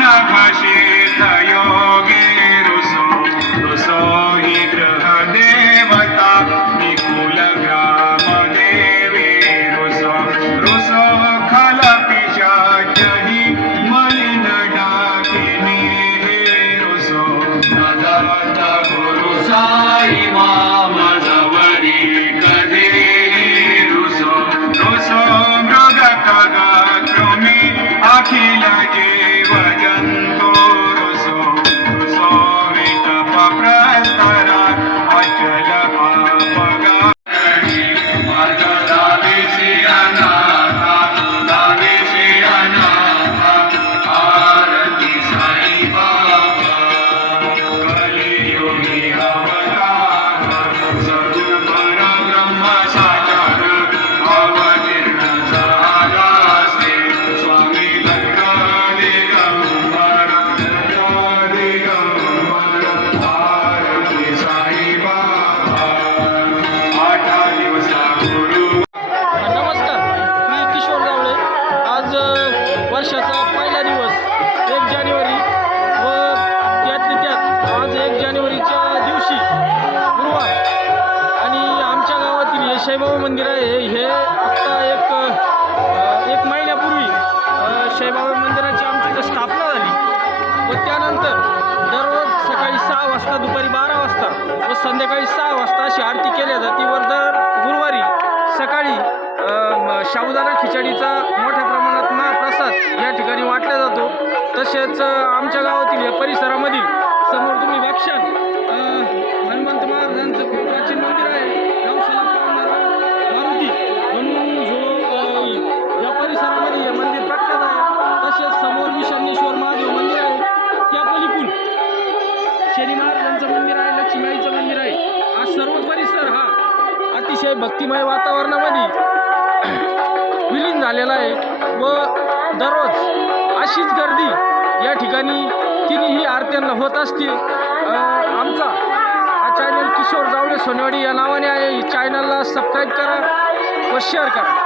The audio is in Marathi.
नघशित योगे रुसो रुसो हि ग्रह देवता निकुल ग्राम देवी रुसो रुसो खल पिशाच हि मलिन डाकिनी हे रुसो नदत गुरु साई माम जवरी कधी रुसो रुसो मृग खग कृमी अखिल जीव जंतु रुसो रुसो विटप प्रस्तरा अचल पापगारी मार्ग दाविसी अनाथा दाविसी अनाथा आरती साई बाबा कलियुगी अवतार सगुण परब्रह्म साकार अवतीर्ण झालासे स्वामी दत्त दिगंबर आरती साई बाबा 8 दिवसा गुरु नमस्कार, मी किशोर जावळे. आज वर्षाचा पहिला दिवस 1 जानेवारी व त्यातली त्यात आज 1 जानेवारीच्या दिवशी गुरुवार आणि आमच्या गावातील हे साईबाबा मंदिर आहे. हे आत्ता एक महिन्यापूर्वी साईबाबा मंदिराची आमची इथं स्थापना झाली व त्यानंतर दररोज सकाळी 6 वाजता, दुपारी 12 वाजता व संध्याकाळी 6 वाजता अशी आरती केल्या जाते. वर दर गुरुवारी सकाळी साबुदाणा खिचडीचा मोठ्या प्रमाणात महाप्रसाद या ठिकाणी वाटला जातो. तसेच आमच्या गावातील या परिसरामधील समोर तुम्ही व्याख्यान हनुमंत महाराजांचं खूप प्राचीन मंदिर आहे. गावशाला पावणारा मारुती म्हणून जो या परिसरामध्ये हे मंदिर प्रख्यात आहे. तसेच समोर विशानेश्वर महादेव मंदिर आहे. त्या पलीकडून शनी महाराजांचं मंदिर आहे, लक्ष्मीआईचं मंदिर आहे. हा सर्व परिसर हा अतिशय भक्तिमय वातावरणामध्ये विलीन झालेला आहे व दररोज अशीच गर्दी या ठिकाणी तिन्ही आरत्यांना होत असते. आमचा हा चॅनल किशोर जावळे सोनेवाडी या नावाने आहे. चॅनलला सबस्क्राईब करा व शेअर करा.